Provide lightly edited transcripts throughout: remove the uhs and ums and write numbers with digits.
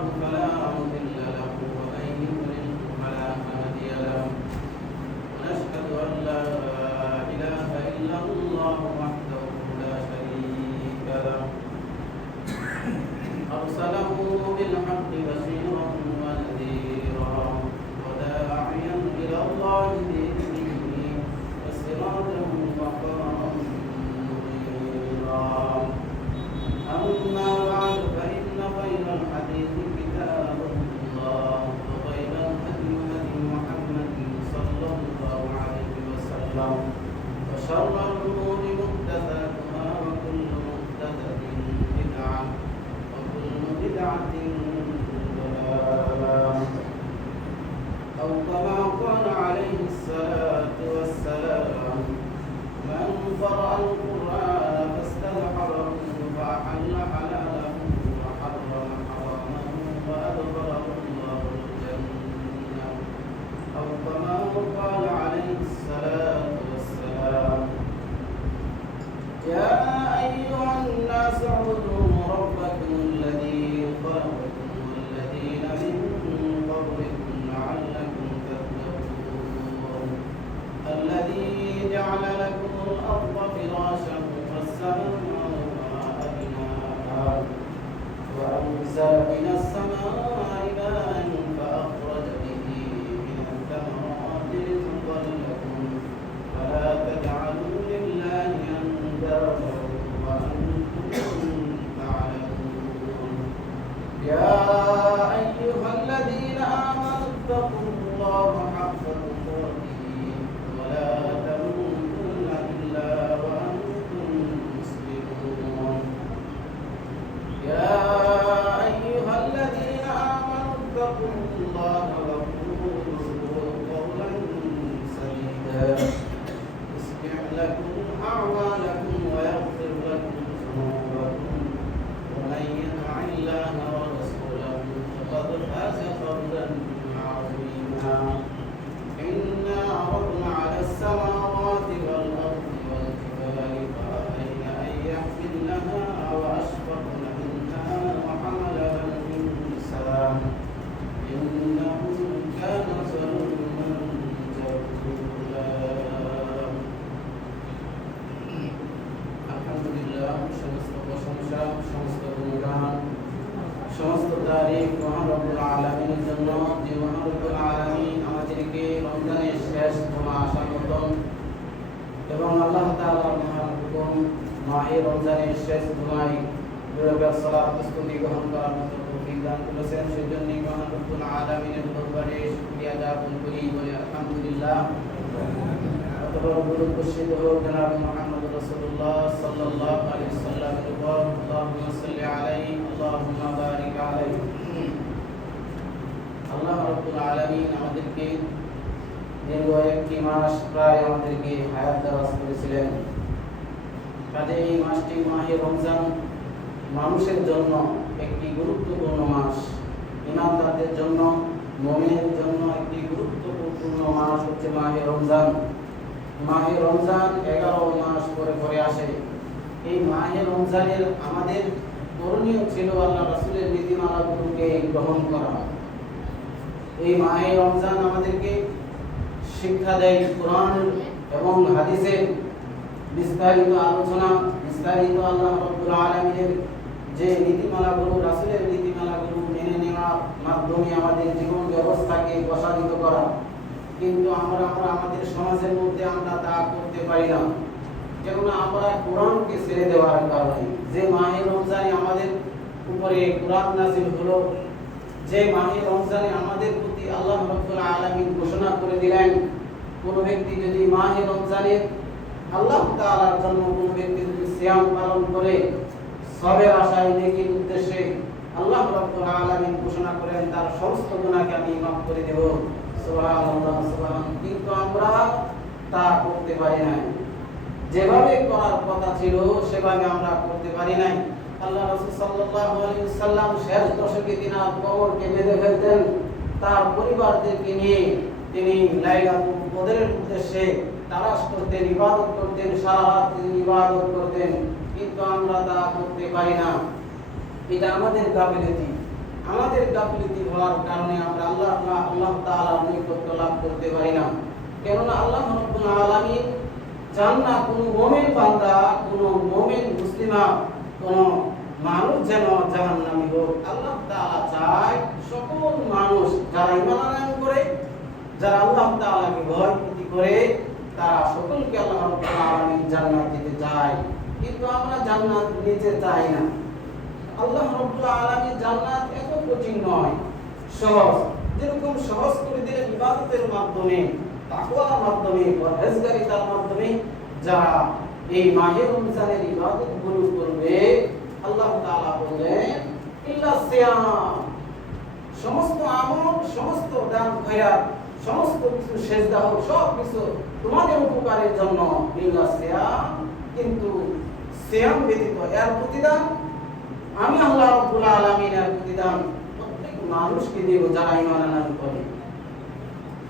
الله فلا مضل له ومن يضلل فلا هادي له ونشهد أن لا إله إلا الله وحده لا شريك له أرسله بالحق بشيرا ونذيرا وداعيا إلى الله بإذنه وسراجا وقمرا منيرا أما بعد فإن خير الحديث كتاب الله وخير الهدي هدي محمد صلى الله عليه وسلم وشر الأمور محدثاتها وكل محدثة بدعة وكل بدعة ضلالة أو كما قال عليه الصلاة والسلام من قرأ القرآن فاستذكره فأحل حلاله وحرم حرامه وأدخله الله الجنة أو كما قال عليه الصلاة والسلام يا أيها الناس اعبدوا ربكم الذي خلقكم والذين من قبلكم لعلكم تتقون الذي جعل لكم الأرض فراشا والسماء بناء وأنزل من السماء ماء فأخرج به من الثمرات رزقا لكم فلا تجعلوا لله أندادا وأنتم تعلمون يا أيها الذين آمنوا اتقوا الله حق تقاته ولا تموتن إلا وأنتم مسلمون يا أيها الذين آمنوا اتقوا الله وقولوا قولا سديدا يصلح لكم أعمالكم ويغفر لكم ذنوبكم ومن يطع الله ورسوله فقد فاز فوزا عظيما إنا عرضنا على السماوات والأرض والجبال فأبين أن يحملنها وأشفقن منها وحملها الإنسان إنه كان ظلوما جهولا الحمد لله সমস্ত প্রশংসা সমস্ত গুণগান সমস্ত তারিফ মহান রব্বুল আলামিনের জন্য যে মহান রব্বুল আলামিন আমাদেরকে রমজানের শেষ মাস আসন্ন এবং আল্লাহ তাআলার মহান হুকুম মাহে রমজানের শেষ জুমায় দুরাকাত সালাত প্রস্তুতি গ্রহণ করার মতো তৌফিক দান করেছেন সেজন্য মহান রব্বুল আলামিনের দরবারে শুকরিয়া জ্ঞাপন করি বলে আলহামদুলিল্লাহ অতঃপর দুরূদ বর্ষিত হোক জনাব মুহাম্মদ রাসূলুল্লাহ সাল্লাল্লাহু আলাইহি ওয়াসাল্লামের উপর আল্লাহুম্মা সাল্লি আলাইহি আল্লাহুম্মা বারিক আলাইহি আল্লাহ রাব্বুল আলামিন আমাদেরকে দীর্ঘ একটি মাস প্রায় আমাদেরকে হায়াত দারাজ করেছিলেন কাজে এই মাসটি মাহে রমজান মানুষের জন্য একটি গুরুত্বপূর্ণ মাস ঈমানদারদের জন্য মুমিনের জন্য একটি গুরুত্বপূর্ণ মাস হচ্ছে মাহে রমজান 11 মাস পরে পরে আসে এই মাহে রমজানের আমাদের করণীয় ছিল আল্লাহ রাসূলের নীতিমালাগুলোকে গ্রহণ করা এই মাহে রমজান আমাদেরকে শিক্ষা দেয় কোরআন এবং হাদিসের বিস্তারিত আলোচনা বিস্তারিত আল্লাহ রাব্বুল আলামিনের যে নীতিমালাগুলো রাসূলের নীতিমালাগুলো মেনে নেওয়ার মাধ্যমে আমাদের জীবন ব্যবস্থাকে প্রসারিত করা কিন্তু আমরা আমাদের সমাজের মধ্যে আমরা তা করতে পারি না যেমন আমরা কোরআনকে ছেড়ে দেওয়ার কারণে যে মাহে রমজানে আমাদের উপরে কোরআন নাযিল হলো যে মাহে রমজানে আমাদের প্রতি আল্লাহ রাব্বুল আলামিন ঘোষণা করে দিলেন কোন ব্যক্তি যদি মাহে রমজানে আল্লাহ তাআলার জন্য কোন ব্যক্তি যদি সিয়াম পালন করে সবের আশায় নেকির উদ্দেশ্যে আল্লাহ রাব্বুল আলামিন ঘোষণা করেন তার সমস্ত গুনাহকে আমি মাফ করে দেব সুবহানাল্লাহ সুবহান কিন্তু আমরা তা করতে পারি না যেভাবে করার কথা ছিল সেভাবে আমরা করতে পারি নাই আল্লাহ রাসূল সাল্লাল্লাহু আলাইহি ওয়াসাল্লাম শেষ দশকে তিনার কবরকে বেঁধে ফেলতেন তার পরিবারদেরকে নিয়ে তিনি লাইলাতুল কদরের উদ্দেশ্যে তালাশ করতেন ইবাদত করতেন সারা রাত তিনি ইবাদত করতেন কিন্তু আমরা তা করতে পারি না এটা আমাদের গাফিলতি আমাদের গাফিলতি হওয়ার কারণে আমরা আল্লাহ তাআলার নৈকট্য লাভ করতে পারি না। কেননা আল্লাহ রাব্বুল আলামিন চান না কোনো মুমিন বান্দা, কোনো মুমিন মুসলিমা, কোনো মানুষ যেন জাহান্নামী হোক। আল্লাহ তাআলা চায় সকল মানুষ যারা ঈমান আনয়ন করে, যারা আল্লাহ তাআলাকে ভয় ভীতি করে, তারা সকলকে আল্লাহ রাব্বুল আলামিন জান্নাত দিতে চায়। কিন্তু আমরা জান্নাত নিতে চাই না। আল্লাহ রাব্বুল আলামিন জান্নাত এত কঠিন নয়, সহজ। যেরকম সহজ করে দিলেন ইবাদতের মাধ্যমে, তাকওয়ার মাধ্যমে, পরহেজগারিতার মাধ্যমে যারা এই মাহে রমজানের ইবাদতগুলো করবে, আল্লাহ তাআলা বলেন ইল্লা সিয়াম, সমস্ত আমল, সমস্ত দান খয়রাত, সমস্ত কিছু সেজদা হোক, সব কিছু তোমাদের উপকারের জন্য ইল্লা সিয়াম, কিন্তু সিয়াম ব্যতীত এর প্রতিদান আমি আল্লাহ রাব্বুল আলামিন এর প্রতিদান প্রত্যেক মানুষকে দেব যারা ঈমান আনয়ন করে,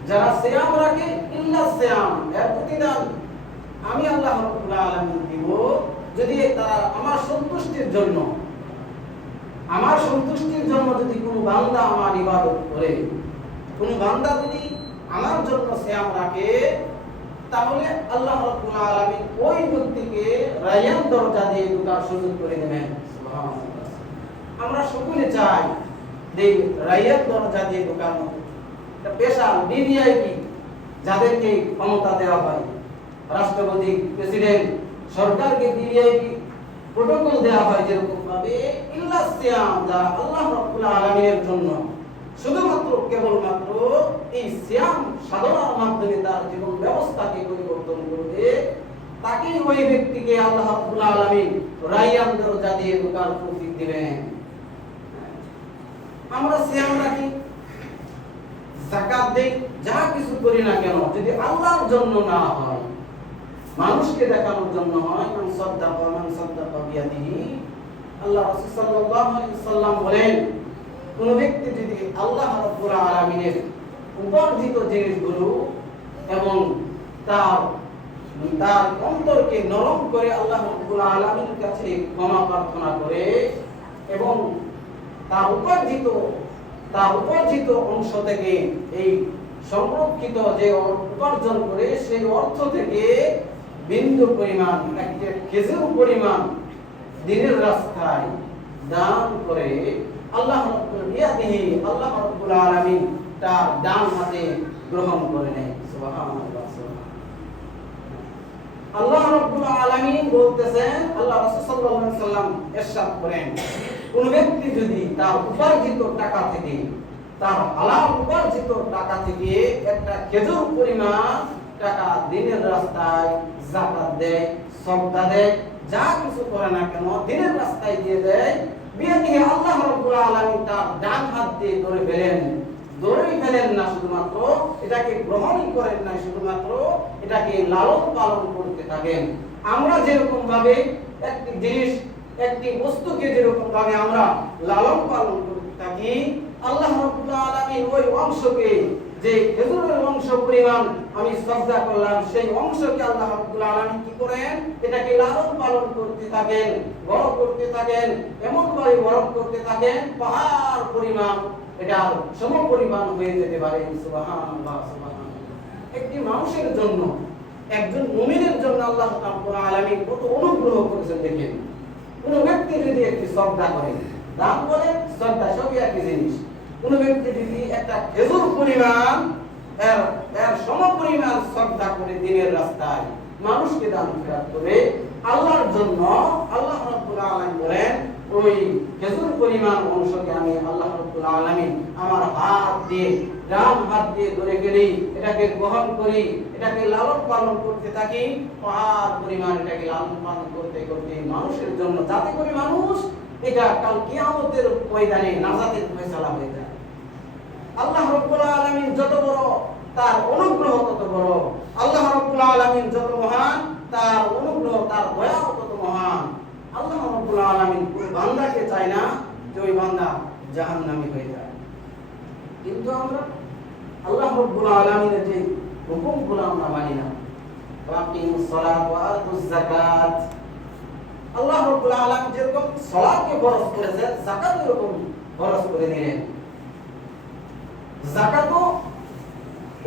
যারা সিয়াম রাখে। ইল্লা সিয়াম, এর প্রতিদান আমি আল্লাহ রাব্বুল আলামিন দেব যদি তারা আমার সন্তুষ্টির জন্য, আমার সন্তুষ্টির জন্য যদি কোনো বান্দা আমার ইবাদত করে, কোনো বান্দা যদি আমার জন্য সিয়াম রাখে, তাহলে আল্লাহ রাব্বুল আলামিন ওই ব্যক্তিকে রায়্যান দরজা দিয়ে ঢোকার সুযোগ করে দেবেন। সুবহানাল্লাহ। আমরা সকলে চাই যে রায়্যান দরজা দিয়ে ঢোকার মতো একটা স্পেশাল ভিভিআইপি যাদেরকে ক্ষমতা দেওয়া হয়, রাষ্ট্রপতি, প্রেসিডেন্ট, সরকারকে ভিভিআইপি প্রোটোকল দেওয়া হয়, যেরকম ভাবে ইল্লা সিয়াম, যারা আল্লাহ রাব্বুল আলামিনের জন্য শুধুমাত্র কেবলমাত্র এই সিয়াম সাধনার মাধ্যমে তার জীবন ব্যবস্থাকে পরিবর্তন করবে, তাকে ওই ব্যক্তিকে আল্লাহ রাব্বুল আলামিন রায়্যান দরজা দিয়ে ঢোকার তৌফিক দিবেন। আমরা সিয়াম রাখি, যাকাত দেই, যা কিছু করি না কেন, যদি আল্লাহর জন্য না হয়, মানুষকে দেখানোর জন্য হয়, মান সাদ্দাকা বিয়াদিহি, আল্লাহ রাসূল সাল্লাল্লাহু আলাইহি ওয়াসাল্লাম বলেন, কোন ব্যক্তি যদি আল্লাহ রাব্বুল আলামিনের উপার্জিত জিনিসগুলো এবং তার অন্তরকে নরম করে আল্লাহ রাব্বুল আলামিনের কাছে ক্ষমা প্রার্থনা করে এবং তার উপার্জিত অংশ থেকে এই সংরক্ষিত যে উপার্জন করে সেই অর্থ থেকে বিন্দু পরিমাণ, একটা খেজুর পরিমাণ দিনের রাস্তায় দান করে, আল্লাহ রাব্বুল আলামিন তার ডান হাতে গ্রহণ করে নেয়। সুবহানাল্লাহ। আল্লাহ রাব্বুল আলামিন বলতেছেন, আল্লাহ রাসূল সাল্লাল্লাহু আলাইহি ওয়াসাল্লাম ইরশাদ করেন, কোন ব্যক্তি যদি তার উপার্জিত টাকা থেকে, তার হালাল উপার্জিত টাকা থেকে একটা খেজুর পরিমাণ টাকা দিনের রাস্তায় যাকাত দেয়, সদকা দেয়, যা কিছু করে না কেন দিনের রাস্তায় দিয়ে দেয়, বিয়াদিহি, আল্লাহ রাব্বুল আলামিন তার ডান হাত দিয়ে ধরে ফেলেন না, শুধুমাত্র এটাকে গ্রহণই করেন না, শুধুমাত্র এটাকে লালন পালন করতে থাকেন। আমরা যেরকম ভাবে একটি জিনিস, একটি বস্তুকে যেরকম ভাবে আমরা লালন পালন করতে থাকি, আল্লাহ রাব্বুল আলামিন ওই অংশকে, যে খেজুরের অংশ পরিমাণ আমি সদকা করলাম, সেই অংশকে আল্লাহ রাব্বুল আলামিন কি করেন, এটাকে লালন পালন করতে থাকেন, বড় করতে থাকেন, এমন ভাবে বড় করতে থাকেন পাহাড় পরিমাণ এটা সমপরিমাণ হয়ে যেতে পারে। সুবহানাল্লাহ, সুবহানাল্লাহ। একটি মানুষের জন্য, একজন মুমিনের জন্য আল্লাহ রাব্বুল আলামিন কত অনুগ্রহ করেছেন দেখেন। কোন ব্যক্তি যদি একটি সদকা করে, দান করে, সদকা সবই একই জিনিস। কোন ব্যক্তি যদি একটা খেজুর পরিমাণ এর সমপরিমাণ সদকা করে দিনের রাস্তায় মানুষকে দান খয়রাত করে, আল্লাহর জন্য আল্লাহ রাব্বুল আলামিন বলেন, ওই খেজুর পরিমাণ অংশকে আমি আল্লাহ রাব্বুল আলামিন আমার হাত দিয়ে, ডান হাত দিয়ে ধরে গেলি, এটাকে গ্রহণ করি, এটাকে লালন পালন করতে থাকি, পাহাড় পরিমাণ এটাকে লালন পালন করতে করতে মানুষের জন্য, যাতে করে মানুষ এটা কাল কিয়ামতের ময়দানে নাজাতের ফয়সালা হয়ে যায়। আল্লাহ রাব্বুল আলামিন যত বড়, তার অনুগ্রহ তত বড়। আল্লাহ রাব্বুল আলামিন যত মহান, তার অনুগ্রহ, তার দয়া তত মহান। আল্লাহ রাব্বুল আলামিন কোন বান্দাকে চায় না যে ওই বান্দা জাহান্নামী হয়ে যায়। কিন্তু আমরা আল্লাহ রাব্বুল আলামিনের যে হুকুমগুলো আমরা মানি না, ওয়াকিমুস সালাত ওয়া আতুজ যাকাত, আল্লাহ রাব্বুল আলামিন যেরকম সালাতকে ফরজ করেছেন, যাকাত এরকম ফরজ করে দিলেন। যাকাতও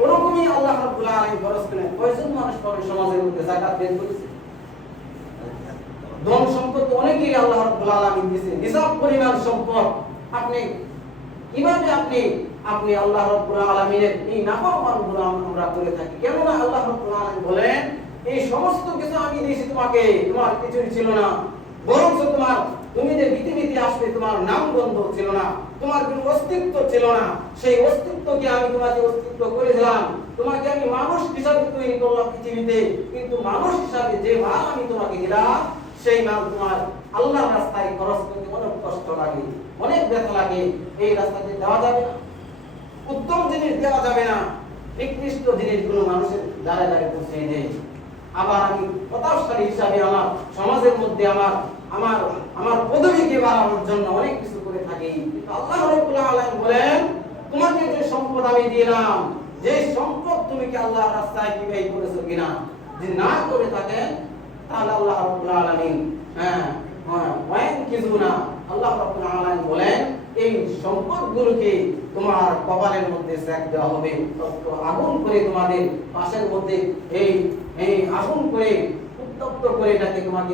ওরকমই আল্লাহ রাব্বুল আলামিন ফরজ করলেন। কয়জন মানুষ পাবে সমাজের মধ্যে যাকাত বের করেছে? ধন সম্পদ অনেকেই আল্লাহ রাব্বুল আলামিন দিয়েছে, হিসাব পরিমাণ সম্পদ। আপনি কিভাবে আপনি আল্লাহ রাব্বুল আলামিনের এই নাফরমানগুলো আমরা করে থাকি? কেননা আল্লাহ রাব্বুল আলামিন বলেন, এই সমস্ত কিছু আমি দিয়েছি তোমাকে, তোমার কিছুই ছিল না, বরং তুমি যে পৃথিবীতে আসবে তোমার নাম গন্ধ ছিল না, তোমার কোনো অস্তিত্ব ছিল না। সেই অস্তিত্বকে আমি তোমাকে অস্তিত্ব করে দিলাম, তোমাকে আমি মানুষ হিসাবে তৈরি করলাম পৃথিবীতে। কিন্তু মানুষ হিসাবে যে মাল আমি তোমাকে দিলাম, সেই মাল তোমার আল্লাহর রাস্তায় খরচ করতে অনেক কষ্ট লাগে, অনেক ব্যথা লাগে। এই রাস্তাতে দেওয়া যাবে না, উত্তম জিনিস দেওয়া যাবে না, নিকৃষ্ট জিনিসগুলো মানুষের দ্বারা দ্বারা পৌঁছে দেয়। আবার আমি প্রতাপশালী হিসাবে আমার সমাজের মধ্যে আমার পদবিকে বাড়ানোর জন্য অনেক কিছু করে থাকি। কিন্তু আল্লাহ রাব্বুল আলামিন বলেন, তোমাকে যে সম্পদ আমি দিলাম, যে সম্পদ তুমি কি আল্লাহর রাস্তায় কি ব্যয় করেছো কিনা? যদি না করে থাকেন তাহলে আল্লাহ রাব্বুল আলামিন ওয়াইন কিজুনা, আল্লাহ রাব্বুল আলামিন বলেন, এই সম্পদগুলোকে তোমার কপালের মধ্যে সেক দেওয়া হবে, আগুন করে তোমাদের পাশের মধ্যে এই আগুন করে উত্তপ্ত করে এটাকে তোমাকে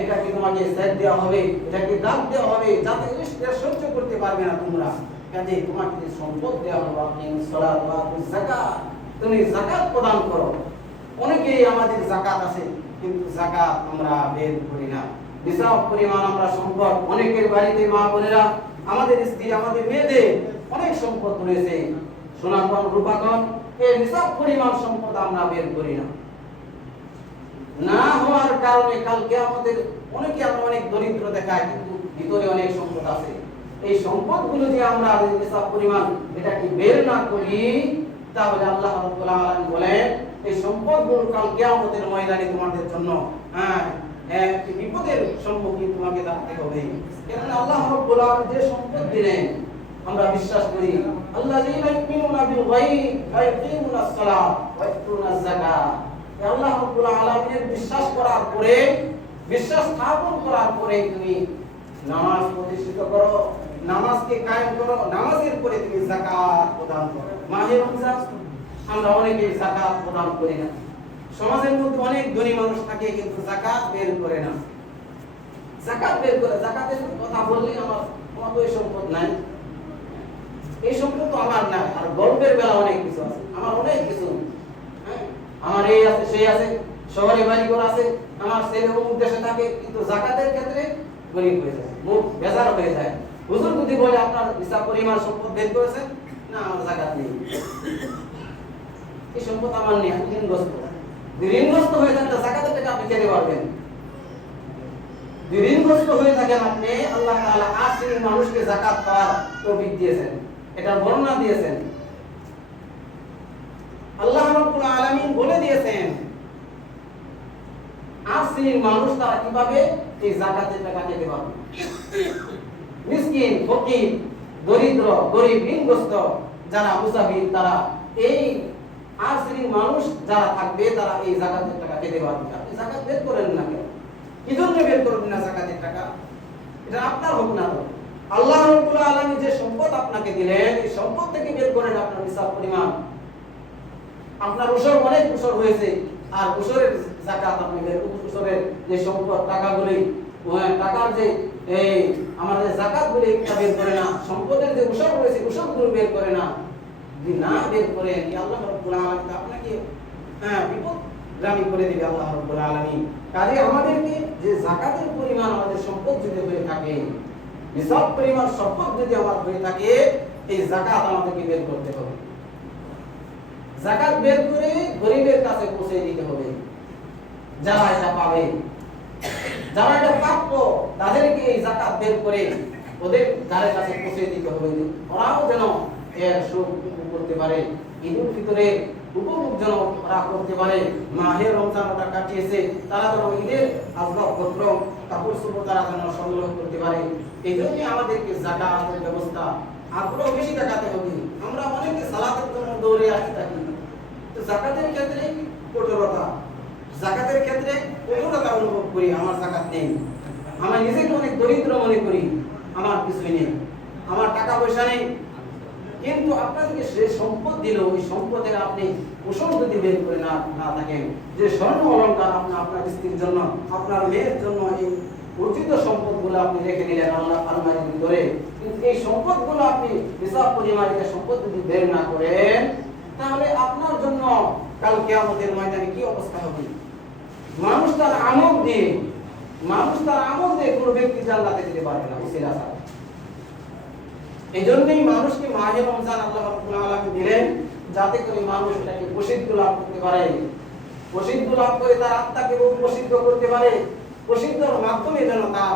এটাকে তোমাকে সেক দেওয়া হবে, এটাকে দাগ দেওয়া হবে, যাতে এটা সহ্য করতে পারবে না তোমরা। কাজে তোমাকে যে সম্পদ দেওয়া হবে, আপনি সালাত ওয়া যাকাত, তুমি যাকাত প্রদান করো। অনেকেই আমাদের যাকাত আছে, কিন্তু যাকাত আমরা বের করি না। বিশাল পরিমাণ আমরা সম্পদ, অনেকের বাড়িতে মা বোনেরা, আমাদের স্ত্রী, আমাদের মেয়েদের অনেক সম্পদ রয়েছে, সোনাগণ রূপাগণ, এই বিশাল পরিমাণ সম্পদ আমরা বের করি না। না হওয়ার কারণে কালকে আমাদের আমরা অনেক দরিদ্র দেখায়, কিন্তু ভিতরে অনেক সম্পদ আছে। এই সম্পদগুলো যে আমরা বিশাল পরিমাণ এটাকে বের না করি, তাহলে আল্লাহ রাব্বুল আলামিন বলেন, এই সম্পদগুলো কাল কিয়ামতের ময়দানে তোমাদের জন্য একটি বিপদের সম্মুখীন তোমাকে দাঁড়াতে হবে। কারণ আল্লাহ রাব্বুল আলামিন যে সম্পদ দিলেন, আমরা বিশ্বাস করি, আল্লাযীনা ইউমিনুনা বিল গায়ব ওয়া ইয়াকিমুনাস সালাত ওয়া ইউতুনাজ যাকাত। আল্লাহ রাব্বুল আলামিনের বিশ্বাস করার পরে, বিশ্বাস স্থাপন করার পরে তুমি নামাজ প্রতিষ্ঠিত করো, নামাজকে কায়েম করো, নামাজের পরে তুমি যাকাত প্রদান করো। মাহে রমজান আমরা অনেকেই যাকাত প্রদান করি না। সমাজের মধ্যে অনেক ধনী মানুষ থাকে, কিন্তু যাকাত বের করে না। যাকাত বের করে, যাকাতের কথা বললে আমার তো এই সম্পদ নাই, এই সম্পদ তো আমার না। আর গর্বের বেলা অনেক কিছু আছে, আমার অনেক কিছু, আমার এই আছে সেই আছে, শহরে বাড়িঘর আছে, আমার ছেলে অমুক দেশে থাকে, কিন্তু যাকাতের ক্ষেত্রে গরিব হয়ে যায়, মুখ বেজার হয়ে যায়। হুজুর যদি বলে আপনার হিসাব পরিমাণ সম্পদ বের করেছেন, না আমার যাকাত নেই, এই সম্পদ আমার নেই, আমি ঋণগ্রস্ত। ঋণগ্রস্ত হয়ে যান, যাকাতের টাকা আপনি খেতে পারবেন। ঋণগ্রস্ত হয়ে থাকেন আপনি, আল্লাহ তাআলা 8 শ্রেণীর মানুষকে যাকাত পাওয়ার তৌফিক দিয়েছেন, এটা বর্ণনা দিয়েছেন। আল্লাহ রাব্বুল আলামিন বলে দিয়েছেন 8 শ্রেণীর মানুষ তারা কিভাবে এই যাকাতের টাকা খেতে পারবে। মিসকিন, ফকির, দরিদ্র, গরিব, ঋণগ্রস্ত, যারা মুসাফির, তারা এই 8 শ্রেণীর মানুষ যারা থাকবে, তারা এই যাকাতের টাকা খেতে পারবে। আপনি যাকাত বের করেন না কেন? কি জন্য বের করবেন না যাকাতের টাকা? এটা আপনার হোক না, আল্লাহ রাব্বুল আলামিন যে সম্পদ আপনাকে দিলেন, এই সম্পদ থেকে বের করেন আপনার হিসাব পরিমাণ। আপনার উসর অনেক উসর হয়েছে, আর উসরের যাকাত আপনি বের করুন। উসরের যে সম্পদ টাকাগুলি, টাকার যে এই আমাদের যাকাতগুলি বের করে না, সম্পদের যে উসর রয়েছে উসরগুলো বের করে না। যদি না বের করেন, আল্লাহ রাব্বুল আলামিন আপনাকে বিপদগামী করে দিবে আল্লাহ রাব্বুল আলামিন। কাজে আমাদেরকে যে যাকাতের পরিমাণ আমাদের সম্পদ যদি হয়ে থাকে, নিসাব পরিমাণ সম্পদ যদি আমার হয়ে থাকে, এই যাকাত আমাদেরকে বের করতে হবে। যাকাত বের করে গরিবের কাছে পৌঁছে দিতে হবে। যারা এটা পাবে, যারা এটা প্রাপ্য, তাদেরকে এই যাকাত বের করে ওদের যাদের কাছে পৌঁছে দিতে হবে, ওরাও যেন এর সুখ করতে পারে, ঈদুল ফিতরের উপভোগ যেন ওরা করতে পারে। মাহে রমজান ওরা কাটিয়েছে, তারা যেন ঈদের আসবাবপত্র, কাপড় চোপড় তারা যেন সংগ্রহ করতে পারে। এই জন্যই আমাদেরকে যাকাতের ব্যবস্থা আগ্রহ বেশি দেখাতে হবে। আমরা অনেকে সালাতের জন্য দৌড়ে আসতে থাকি, তো যাকাতের ক্ষেত্রে কঠোরতা, যাকাতের ক্ষেত্রে কঠোরতা অনুভব করি আমার যাকাত নেই, আমি নিজেকে অনেক দরিদ্র মনে করি, আমার কিছুই নেই, আমার টাকা পয়সা নেই, কিন্তু আপনাদেরকে সে সম্পদ দিল, ওই সম্পদের আপনি পোষণ যদি বের করে না থাকেন, যে স্বর্ণ অলংকার আপনি আপনার স্ত্রীর জন্য, আপনার মেয়ের জন্য এই অর্জিত সম্পদগুলো আপনি রেখে দিলেন আল্লাহ আলমারির ভিতরে, কিন্তু এই সম্পদগুলো আপনি হিসাব পরিমাণে সম্পদ যদি বের না করেন, তাহলে আপনার জন্য কাল কিয়ামতের ময়দানে কি অবস্থা হবে? মানুষ তার আমল দিয়ে কোনো ব্যক্তি জান্নাতে যেতে পারবে না, উসিলা ছাড়া। এই জন্যই মানুষকে মাহে রমজান আল্লাহ রাব্বুল আলামিন দিলেন, যাতে করে মানুষ এটাকে প্রসিদ্ধ লাভ করতে পারে, প্রসিদ্ধ লাভ করে তার আত্মাকে প্রসিদ্ধ করতে পারে, প্রসিদ্ধর মাধ্যমে যেন তার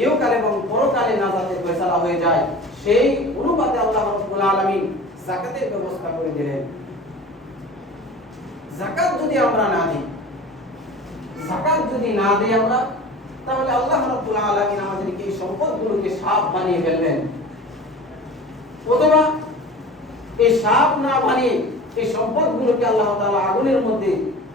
ইহকাল এবং পরকালে নাজাতের ফয়সালা হয়ে যায়, সেই অনুপাতে আল্লাহ রাব্বুল আলামিন যাকাতের ব্যবস্থা করে দিলেন। যাকাত যদি আমরা না দিই, আমরা, তাহলে আল্লাহ রাব্বুল আলামিন আমাদেরকে এই সম্পদগুলোকে সাপ বানিয়ে ফেলবেন, অথবা এই সাপ না বানিয়ে এই সম্পদগুলোকে আল্লাহ তাআলা আগুনের মধ্যে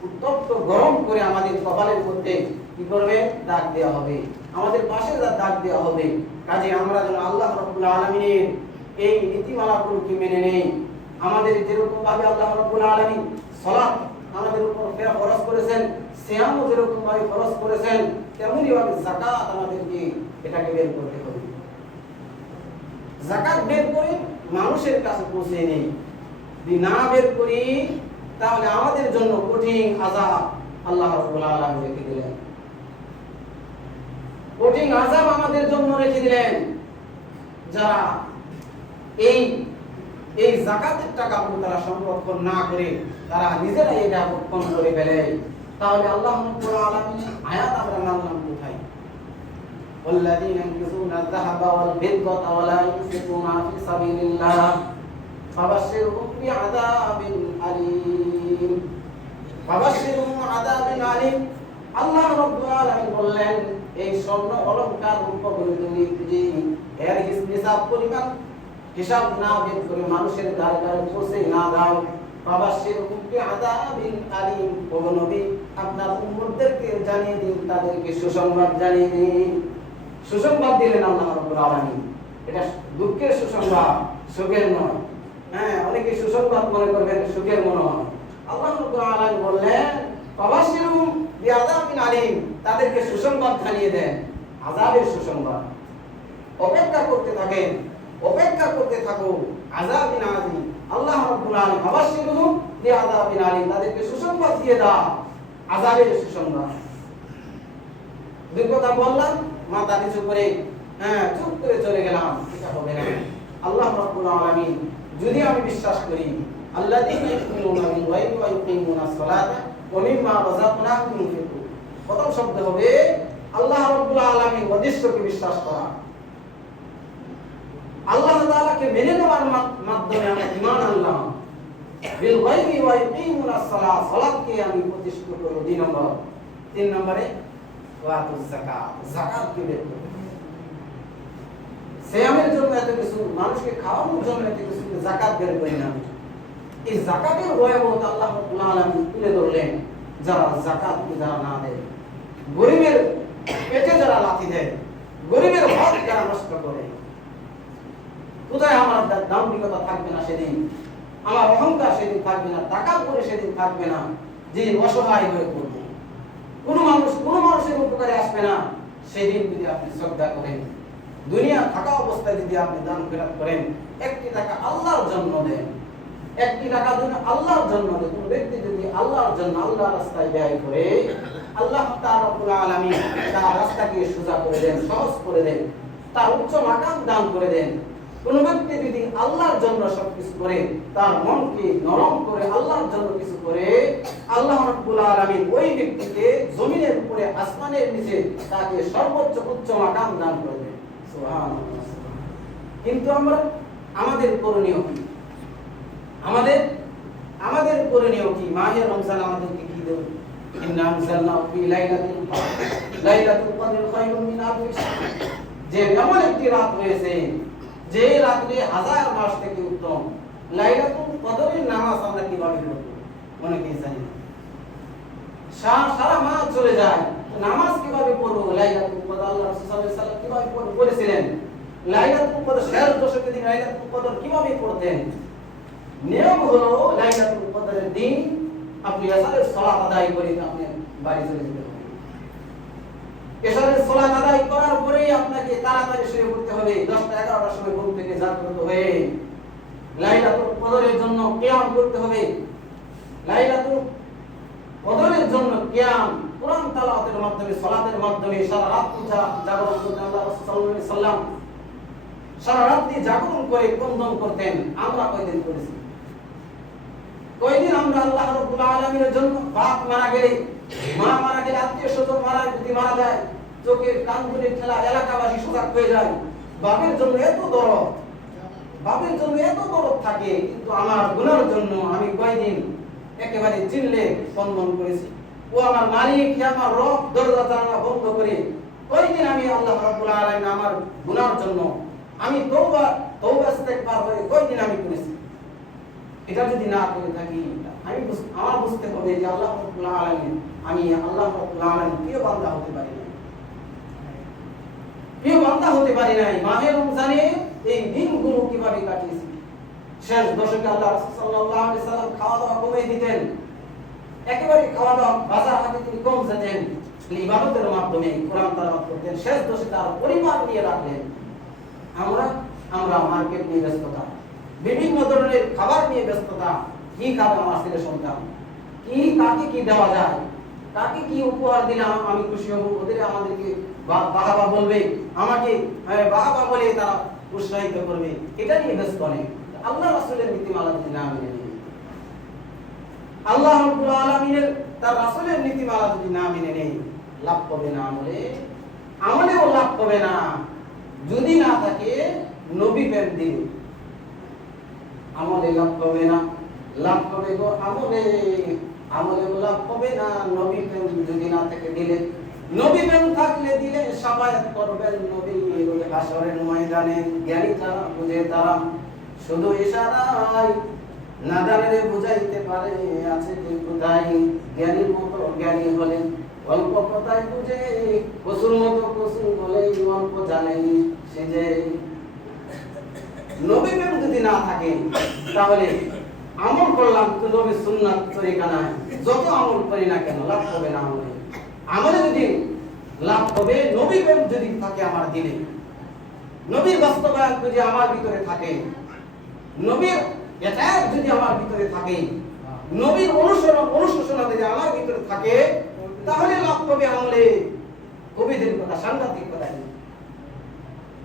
উত্তপ্ত গরম করে আমাদের কপালের মধ্যে কি করবে? দাগ দেওয়া হবে, আমাদের পাশে দাগ দেওয়া হবে। কাজে আমরা যেন আল্লাহ রাব্বুল আলামিনের এই নীতিমালাগুলোকে মেনে নেই। আমাদের যেরকম ভাবে আল্লাহ রাব্বুল আলামিন সালাত আমাদের উপর ফরজ করেছেন, সিয়ামও যেরকম ভাবে ফরজ করেছেন, তেমনি ভাবে যাকাত আমাদেরকে এটাকে বের করতে হবে। যাকাত বের করে মানুষের কাছে পৌঁছে নেই, যদি না বের করি তাহলে আমাদের জন্য কঠিন আযাব আল্লাহ রাব্বুল আলামিন রেখে দিলেন, কঠিন আযাব আমাদের জন্য রেখে দিলেন। যারা এই যাকাতের টাকাগুলো তারা সংরক্ষণ না করে তারা নিজেরাই এটা ভক্ষণ করে ফেলে, তাহলে আল্লাহ রাব্বুল আলামিনের আয়াত আমরা মানলাম কোথায়? ওয়াল্লাযীনা ইয়ানকিসুনা আয-যাহাবা ওয়াল ফিদ্দাতা ওয়া লা ইউনফিকুনা ফি সাবিলিল্লাহ ফাবাশশিরহুম বিআযাবিন আলীম, ফাবাশশিরহুম আযাবিন আলীম। আল্লাহ রাব্বুল আলামিন বললেন, এই স্বর্ণ অলংকার রূপগুলো যদি এর হিসাব পরিমাণ হিসাব না বের করে মানুষের দ্বারে দ্বারে পৌঁছে না দাও, ফাবাশশিরহুম বিআযাবিন আলীম, ও নবী আপনার উম্মতদেরকে জানিয়ে দিন, তাদেরকে সুসংবাদ জানিয়ে দিন। সুসংবাদ দিলেন আল্লাহ রাব্বুল আলামিন, এটা দুঃখের সুসংবাদ, সুখের নয়। অনেকে সুসংবাদ মনে করবেন, সুখের মনে হয়। আল্লাহ রাব্বুল আলামিন বললেন ফাবাশশিরহুম বিআযাবিন আলীম, তাদেরকে সুসংবাদ জানিয়ে দেন, আযাবের সুসংবাদ। অপেক্ষা করতে থাকেন, অপেক্ষা করতে থাকো, আযাবিন আলীম। আল্লাহ রাব্বুল আলামিন ফাবাশশিরহুম বিআযাবিন আলীম, তাদেরকে সুসংবাদ দিয়ে দাও, আযাবের সুসংবাদ। দুই কথা বললাম, মাথা নিচু করে চুপ করে চলে গেলাম, এটা হবে না। আল্লাহ রাব্বুল আলামিন যদি আমি বিশ্বাস করি, আল্লাযীনা ইউমিনুনা বিল গায়বি ওয়া ইউকিমুনাস সালাতা ওয়া মিম্মা রাযাকনাহুম ইউনফিকুন। প্রথম শব্দ হবে আল্লাহ রাব্বুল আলামিন অদৃশ্যকে বিশ্বাস করা, আল্লাহ তাআলাকে মেনে নেওয়ার মাধ্যমে আমরা ঈমান আনলাম। বিল গায়বি ওয়া ইউকিমুনাস সালাত, সালাতকে আমি প্রতিষ্ঠিত করব। 2 নম্বর। 3 নম্বরে ওয়াতুজ যাকাত, যাকাতকে বের করব। সিয়ামের জন্য এত কিছু, মানুষকে খাওয়ানোর জন্য এত কিছু, যাকাত বের করি না। এই যাকাতের ভয়াবহতা আল্লাহ রাব্বুল আলামিন তুলে ধরলেন। যারা যাকাত যারা না দেয়, গরিবের পেটে যারা লাথি দেয়, গরিবের হক যারা নষ্ট করে, কোথায় আমার দাম্ভিকতা থাকবে না সেদিন, আমার অহংকার সেদিন থাকবে না, টাকা পরে সেদিন থাকবে না, যে অসহায় হয়ে পড়বে, কোনো মানুষের উপকারে আসবে না। সেদিন যদি আপনি শ্রদ্ধা করেন, দুনিয়া থাকা অবস্থায় যদি আপনি দান ফেরত করেন, 1টি টাকা আল্লাহর জন্য দেন, 1টি টাকা যদি আল্লাহর জন্য দেন, কোন ব্যক্তি যদি আল্লাহর জন্য আল্লাহর রাস্তায় ব্যয় করে, আল্লাহ তাআলা রাব্বুল আলামিন তার রাস্তাকে সোজা করে দেন, সহজ করে দেন, তার উচ্চ মাকাম দান করে দেন। কোন ব্যক্তি যদি আল্লাহর জন্য সবকিছু করে, তার মনকে নরম করে আল্লাহর জন্য কিছু করে, আল্লাহ রাব্বুল আলামিন ওই ব্যক্তিকে জমিনের উপরে আসমানের নিচে তাকে সর্বোচ্চ উচ্চ মাকাম দান করে দেন। সুবহানাল্লাহ। কিন্তু আমাদের করণীয় কি? আমাদের করণীয় কি? মাহে রমজান আমাদেরকে কি দেবে? ইন্না আনজালনাহু ফি লাইলাতুল কদর, লাইলাতুল কদর খায়রুম মিন আলফি শাহর। যে এমন একটি রাত রয়েছে, যে রাতে 1000 মাস থেকে উত্তম। লাইলাতুল কদরের নামাজ আমরা কিভাবে পড়ব? অনেকেই জানি না। সারা মাস চলে যায়, নামাজ কিভাবে পড়বো? লাইলাতুল কদর আল্লাহ রাসূল সাল্লাল্লাহু আলাইহি ওয়াসাল্লাম কিভাবে পড়েছিলেন? লাইলাতুল কদর শেষ দশকের দিন লাইলাতুল কদর কিভাবে পড়তেন? নিয়ম হলো লাইলাতুল কদরের দিন আপনি এশারের সালাত আদায় করে আপনি বাড়ি চলে যেতে হবে। এশারের সালাত আদায় করার পরেই আপনাকে তাড়াতাড়ি শুয়ে পড়তে হবে। 10টা 11টার সময় ঘুম থেকে জাগ্রত হয়ে লাইলাতুল কদরের জন্য কিয়াম করতে হবে। লাইলাতুল কদরের জন্য কিয়াম, কোরআন তেলাওয়াতের মাধ্যমে, সালাতের মাধ্যমে সারা রাত জাগরণ করতেন আল্লাহ রাসূল সাল্লাল্লাহু আলাইহি ওয়াসাল্লাম। সারা রাত জাগরণ করে কন্দন করতেন। আমরা কয়দিন করেছি? কয়দিন আমরা আল্লাহ রাব্বুল আলামিনের জন্য বাপ মারা গেলে, মা মারা গেলে, আত্মীয়-স্বজন মারা যায়, চোখের কানগুলি খেলা এলাকাবাসী সজাগ হয়ে যায়। বাপের জন্য এত দরদ, বাপের জন্য এত দরদ থাকে, কিন্তু আমার গুনার জন্য আমি কয়দিন একেবারে চিল্লে কন্দন করেছি। ও আমার মালিক, হে আমার রব, দরজা জানালা বন্ধ করে কয়দিন আমি আল্লাহ রাব্বুল আলামিন আমার গুনার জন্য আমি তওবা ইস্তেগফার করে কয়দিন আমি করেছি। এটা যদি না করে থাকি আমার বুঝতে হবে যে আল্লাহ রাব্বুল আলামিন, আমি আল্লাহ রাব্বুল আলামিন প্রিয় বান্দা হতে পারি নাই, প্রিয় বান্দা হতে পারি নাই। মাহে রমজানে এই দিনগুলো কিভাবে কাটিয়েছি? শেষ দশকে আল্লাহ রাসূল সাল্লাল্লাহু আলাইহি ওয়াসাল্লাম খাওয়া দাওয়া কমিয়ে দিতেন, একেবারে খাওয়া দাওয়া বাজার হাতে তিনি কম যেতেন, ইবাদতের মাধ্যমে কোরআন তেলাওয়াত করতেন। শেষ দশে তার পরিবার নিয়ে রাখলেন। আমরা মার্কেট নিয়ে ব্যস্ততা, বিভিন্ন ধরনের খাবার নিয়ে ব্যস্ততা। কি খাবে আমার ছেলে সন্তান, কাকে কি দেওয়া যায়, কাকে কি উপহার দিলে আমি খুশি হব, ওদের আমাদেরকে বাহাবা বলবে, আমাকে বাহাবা বলে তারা উৎসাহিত করবে, এটা নিয়ে ব্যস্ত নেই। আল্লাহ রাসূলের নীতিমালা যদি না মেনে নেই, আল্লাহ রাব্বুল আলামিনের তার রাসূলের নীতিমালা যদি না মেনে নেই, লাভ পাবে না, আমলেও লাভ পাবে না। যদি না থাকে নবী প্রেম দিন, আমলে লাভ পাবে না, লাভ পাবে গো আমলেও লাভ পাবে না। নবী প্রেম যদি না থাকে দিলে, নবী প্রেম থাকলে দিলে শাফায়াত করবেন নবী ওই হাশরের ময়দানে। জ্ঞানী যারা বুঝে তারা শুধু ইশারায় নাদানের বুঝাইতে পারে, আছে কিন্তু তাই জ্ঞানীর মতো জ্ঞানী হলেন অল্প কথায় বুঝে, কসুর মতো কসুর বলে অল্প জানে সে যে। নবী প্রেম যদি না থাকে তাহলে আমল করলাম তো নবীর সুন্নাত তরিকা নাই, যত আমল করি না কেন লাভ হবে না। আমলে যদি লাভ হবে, নবী প্রেম যদি থাকে আমার দিলে, নবীর বাস্তবায়ন যদি আমার ভিতরে থাকে, নবীর এটাই যদি আমার ভিতরে থাকে, নবীর অনুশোচনা যদি আমার ভিতরে থাকে, তাহলে লাভ পাবে আমলে। কবিদের কথা সাংঘাতিক কথা।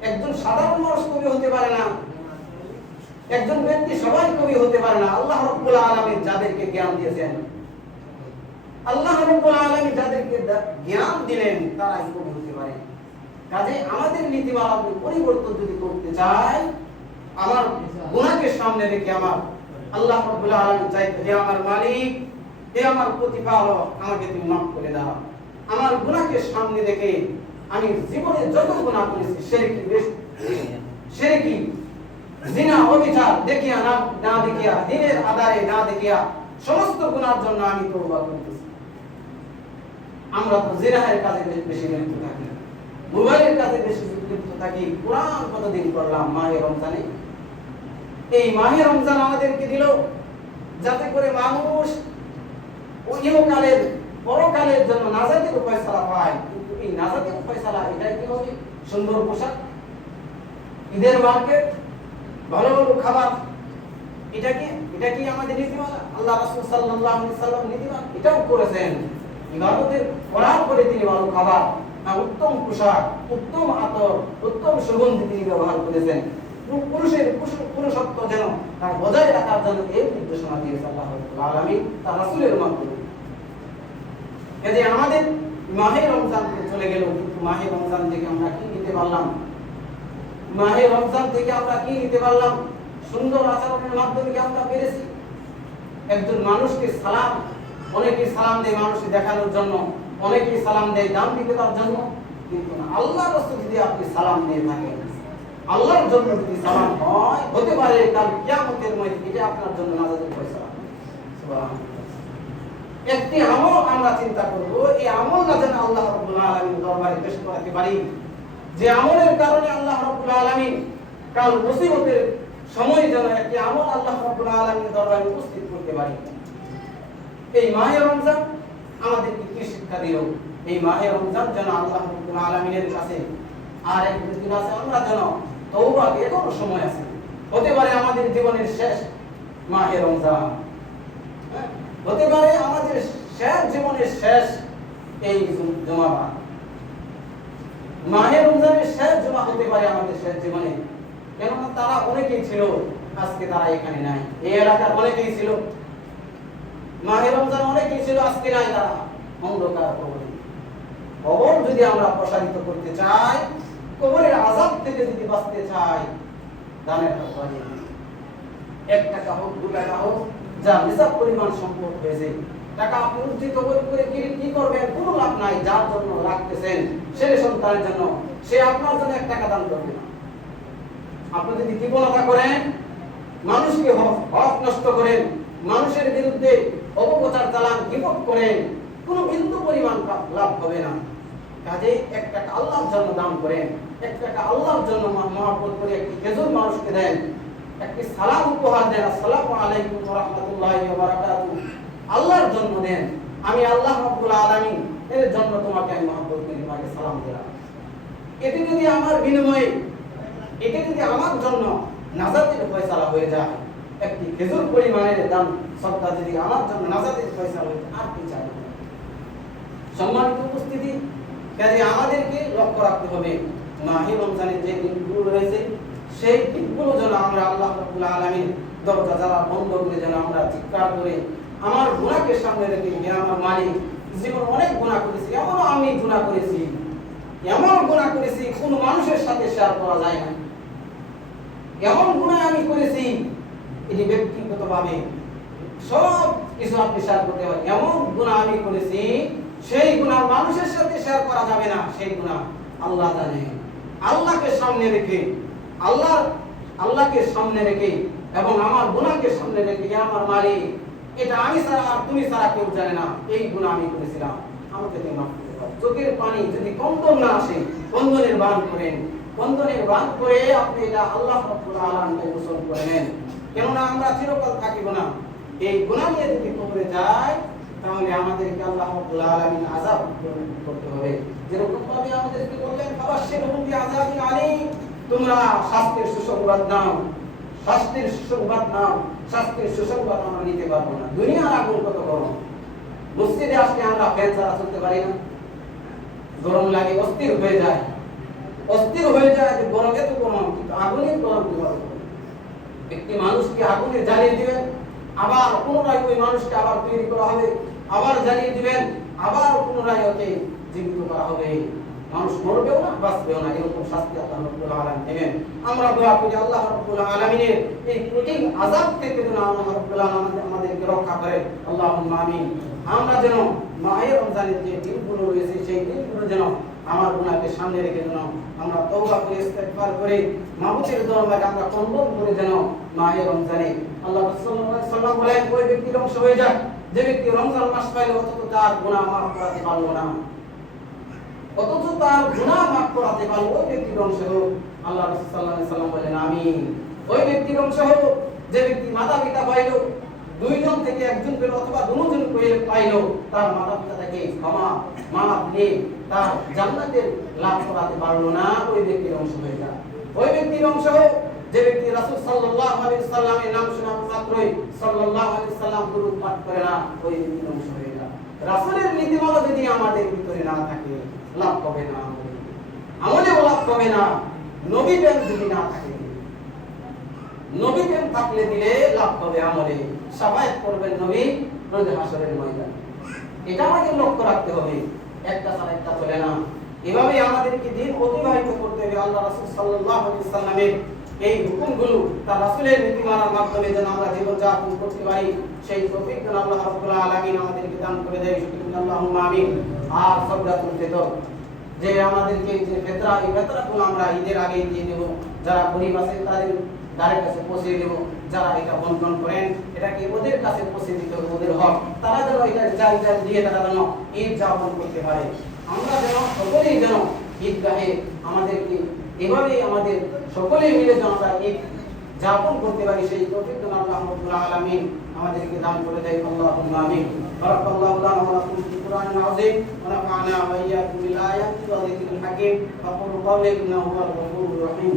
একজন সাধারণ মানুষ কবি হতে পারে না, একজন ব্যক্তি সবাই কবি হতে পারে না। আল্লাহ রাব্বুল আলামিন যাদেরকে জ্ঞান দিয়েছেন, আল্লাহ রাব্বুল আলামিন যাদেরকে জ্ঞান দিলেন, তারাই কবি হতে পারে। কাজে আমাদের নীতিমালা পরিবর্তন যদি করতে চাই, আমার গুনাহকে সামনে রেখে আমার আল্লাহ রাব্বুল আলামিন চাইতে, হে আমার মালিক, হে আমার প্রতিপালক, আমাকে তুমি মাফ করে দাও। আমার গুনাহকে সামনে রেখে আমি জীবনে যত গুনাহ করেছি, শিরকি, জিনা, অবিচার, দেখিয়া না দেখিয়া, দিনের আধারে না দেখিয়া, সমস্ত গুনার জন্য আমি তওবা করতেছি। আমরা তো জিনাহের কাজে বেশি লিপ্ত থাকি, মোবাইলের কাজে বেশি লিপ্ত থাকি। কোরআন কতদিন করলাম মাহে রমজানে। এই মাহে রমজান আমাদেরকে দিল যাতে করে মানুষ ইহকালের পরকালের জন্য নাজাতের ফয়সালা পায়। কিন্তু এই নাজাতের ফয়সালা এটাই কি হবে? সুন্দর পোশাক, ঈদের মার্কেট, ভালো ভালো খাবার, এটা কি আমাদের নীতিমালা? আল্লাহ রাসূল সাল্লাল্লাহু আলাইহি ওয়াসাল্লাম নীতিমালা এটাও করেছেন। ইবাদতের করার পরে তিনি ভালো খাবার, উত্তম পোশাক, উত্তম আতর, উত্তম সুগন্ধি তিনি ব্যবহার করেছেন। পুরুষের পুরুষত্ব যেন তার বজায় রাখার জন্য এই নির্দেশনা দিয়েছে আল্লাহ রাব্বুল আলামিন তার রাসূলের মাধ্যমে। এই যে আমাদের মাহে রমজান চলে গেল, কিন্তু মাহে রমজান থেকে আমরা কি নিতে পারলাম? মাহে রমজান থেকে আমরা কি নিতে পারলাম? সুন্দর আচরণের মাধ্যমে কি আমরা পেরেছি? একজন মানুষকে সালাম, অনেকেই সালাম দেয় মানুষকে দেখানোর জন্য, অনেকেই সালাম দেয় দাম দিতে তার জন্য, কিন্তু না, আল্লাহর রাসূল যদি আপনি সালাম দিয়ে থাকেন, আল্লাহর জন্য যদি সালাম হয়, হতে পারে কাল কিয়ামতের মধ্যে এটা আপনার জন্য নাজাতের ফয়সালা। সুবহানাল্লাহ। একটি আমল আমরা চিন্তা করব, এই আমলটা যেন আল্লাহ রাব্বুল আলামিন দরবারে পেশ করতে পারি, যে আমলের কারণে আল্লাহ রাব্বুল আলামিন কাল মুসিবতের সময় যেন একটি আমল আল্লাহ রাব্বুল আলামিন দরবারে উপস্থিত করতে পারি। এই মাহে রমজান আমাদেরকে কি শিক্ষা দিল? এই মাহে রমজান যেন আল্লাহ রাব্বুল আলামিনের কাছে আর এক দিন আছে, আমরা যেন তওবা, এখনো সময় আছে, হতে পারে আমাদের জীবনের শেষ মাহে রমজান, হতে পারে আমাদের শেষ জীবনের শেষ এই জুমাবার, মাহে রমজানের শেষ জুমা হতে পারে আমাদের শেষ জীবনে। কেননা তারা অনেকেই ছিল, আজকে তারা এখানে নাই। এই এলাকার অনেকেই ছিল, মাহে রমজান অনেকেই ছিল, আজকে নাই, তারা অন্ধকার কবরে। কবর যদি আমরা প্রসারিত করতে চাই, কবরের আযাব থেকে যদি বাঁচতে চাই, দানের হাত বাড়িয়ে দিই। 1 টাকা হোক, 2 টাকা হোক, যা নিসাব পরিমাণ সম্পদ হয়েছে, টাকা আপনি উদ্ধৃত করে কি করবেন? কোনো লাভ নাই। যার জন্য রাখতেছেন, ছেলে সন্তানের জন্য, সে আপনার জন্য 1 টাকা দান করবে না। আপনি যদি কৃপণতা করেন, মানুষকে হক নষ্ট করেন, মানুষের বিরুদ্ধে অপপ্রচার চালান, গীবত করেন, কোনো বিন্দু পরিমাণ লাভ হবে না। কাজে 1 টাকা আল্লাহর জন্য দান করেন, 1 টাকা আল্লাহর জন্য মহব্বত করে একটি খেজুর মানুষকে দেন, একটি সালাম উপহার দেন, আসসালামু আলাইকুম ওয়া রাহমাতুল্লাহি ওয়া বারাকাতুহু, আল্লাহর জন্য দেন। আমি আল্লাহ রাব্বুল আলামিন এর জন্য তোমাকে আমি মহব্বত করি, তোমাকে সালাম দিলাম। এতে যদি আমার বিনিময়ে, এটা যদি আমার জন্য নাজাতের ফয়সালা হয়ে যায়, একটি খেজুর পরিমাণের দান সদকা যদি আমার জন্য নাজাতের ফয়সালা হয়ে যায়, আর কি চাই? সম্মানিত উপস্থিতি, কাজে আমাদেরকে লক্ষ্য রাখতে হবে মাহে রমজানের যে দিনগুলো রয়েছে, সেই দিনগুলো যেন আমরা আল্লাহ রাব্বুল আলামিন দরজা যারা বন্ধ করে যেন আমরা চিৎকার করে আমার গুনাহকে সামনে রেখে, হে আমার মালিক, জীবন অনেক গুনাহ করেছি, এমনও আমি গুনাহ করেছি, এমন গুনাহ করেছি কোন মানুষের সাথে শেয়ার করা যায় না, এমন গুনাহ আমি করেছি এটি ব্যক্তিগতভাবে সব কিছু আপনি শেয়ার করতে পারেন, এমন গুনাহ আমি করেছি সেই গুনাহ মানুষের সাথে শেয়ার করা যাবে না, সেই গুনাহ আল্লাহ জানে। আল্লাহকে সামনে রেখে, আল্লাহকে সামনে রেখে এবং আমার গুনাহকে সামনে রেখে, আমার মালিক, এটা আমি ছাড়া আর তুমি ছাড়া কেউ জানে না, এই গুনাহ আমি করেছিলাম, আমাকে তুমি মাফ করতে পারো। চোখের পানি যদি কন্দন না আসে, কন্দনের বান করেন, কন্দনের বান করে আপনি এটা আল্লাহ রাব্বুল আলামিনকে গোসল করে নেন। কেননা আমরা চিরকাল থাকিব না। এই গুনাহ নিয়ে যদি কবরে যায়, তাহলে আমাদেরকে আল্লাহ রাব্বুল আলামিন আযাব করতে হবে। যেরকম ভাবে আমাদেরকে বললেন, ফাবাশশিরহুম বিআযাবিন আলীম, তোমরা শাস্তির সুসংবাদ নাও, শাস্তির সুসংবাদ নাও। শাস্তির সুসংবাদ আমরা নিতে পারবো না। দুনিয়ার আগুন কত গরম, মসজিদে আসলে আমরা ফ্যান ছাড়া চলতে পারি না, গরম লাগে, অস্থির হয়ে যায় যে গরম, এত গরম, কিন্তু আগুনের গরম কিভাবে? একটি মানুষকে আগুনে জ্বালিয়ে দিবেন, আবার পুনরায় ওই মানুষকে আবার তৈরি করা হবে, আবার জ্বালিয়ে দিবেন, আবার পুনরায় ওকে জীবিত করা হবে। মানুষ মরবেও না, বাঁচবেও না, এরকম শাস্তি আল্লাহ রাব্বুল আলামিন দেবেন। আমরা দোয়া করি আল্লাহ রাব্বুল আলামিনের এই কঠিন আযাব থেকে যেন আল্লাহ রাব্বুল আলামিন আমাদেরকে রক্ষা করে, আল্লাহুম্মা আমিন। আমরা যেন মাহে রমজানের যে দিনগুলো রয়েছে, সেই দিনগুলো যেন আমার গুনাহকে সামনে রেখে যেন আমরা তওবা করে, ইস্তেগফার করে, মাহবুবের দরবারে আমরা কন্দন করে যেন মাহে রমজানে আল্লাহ রাসূল সাল্লাল্লাহু আলাইহি ওয়াসাল্লাম বলেন, ওই ব্যক্তির অংশ হয়ে যায় যে ব্যক্তি রমজান মাস পাইলো অথচ তার গুনাহ মাফ করাতে পারলো না, অথচ তার গুনাহ মাফ করাতে পারলো, ওই ব্যক্তির অংশ হোক। আল্লাহ রাসূল সাল্লাল্লাহু আলাইহি ওয়াসাল্লাম বলেন, আমিন। ওই ব্যক্তির অংশ হোক যে ব্যক্তি মাতা পিতা পাইলো, 2 জন থেকে 1 জন পেল, অথবা 2 জন পাইলো, তার মাতা পিতা তাকে ক্ষমা মাফ দিয়ে তার জান্নাতের লাভ করাতে পারলো না, ওই ব্যক্তির অংশ হয়ে যায়। ওই ব্যক্তির অংশ হোক যে ব্যক্তি রাসূল সাল্লাল্লাহু আলাইহি সাল্লামের নাম শোনা মাত্রই সাল্লাল্লাহু আলাইহি সাল্লাম দুরূদ পাঠ করে না, ওই ব্যক্তির অংশ হয়ে যায়। রাসূলের নীতিমালা যদি আমাদের ভিতরে না থাকে, লাভ হবে না, আমলেও লাভ হবে না। নবী প্রেম যদি না থাকে, নবী প্রেম থাকলে দিলে লাভ হবে, আমলে শাফায়াত করবেন নবী রোজ হাসরের ময়দানে। এটা আমাদের লক্ষ্য রাখতে হবে, একটা ছাড়া একটা চলে না। এভাবে আমাদেরকে দিন অতিবাহিত করতে হবে। আল্লাহ রাসূল সাল্লাল্লাহু আলাইহি সাল্লামের এই হুকুমগুলো তার রাসূলের নীতিমালার মাধ্যমে যেন আমরা জীবন যাপন করতে পারি, সেই তৌফিক যেন আল্লাহ রাব্বুল আলামিন আমাদেরকে দান করে দেয়। আল্লাহুম্মা আমিন। আর সদকাতুল ফিতর, যে আমাদেরকে যে ফিতরা, এই ফিতরাগুলো আমরা ঈদের আগে দিয়ে দেব। যারা গরীব আছে দ্বারের কাছে পৌঁছে দেব। যারা এটা বন্টন করেন এটাকে ওদের কাছে পৌঁছে দিতে হবে, ওদের হক। তারা যেন এটা চাল চাল দিয়ে তারা যেন ঈদ যাপন করতে পারে। আমরা যেন সকলেই যেন ঈদগাহে আমাদেরকে এভাবেই আমাদের সকলেই মিলে যেন আমরা ঈদ যাপন করতে পারি, সেই তৌফিক যেন আল্লাহ রাব্বুল আলামিন আমাদেরকে দান করে দেয়। আল্লাহুম্মা আমিন। বারাকাল্লাহু লানা ওয়া লাকুম ফিল কুরআনিল আযীম ওয়া নাফা'না ওয়া ইয়্যাকুম বিল আয়াতি ওয়া যিকরিল হাকীম। আকুলু কওলি ইন্নাহু হুয়াল গফুরুর রহিম।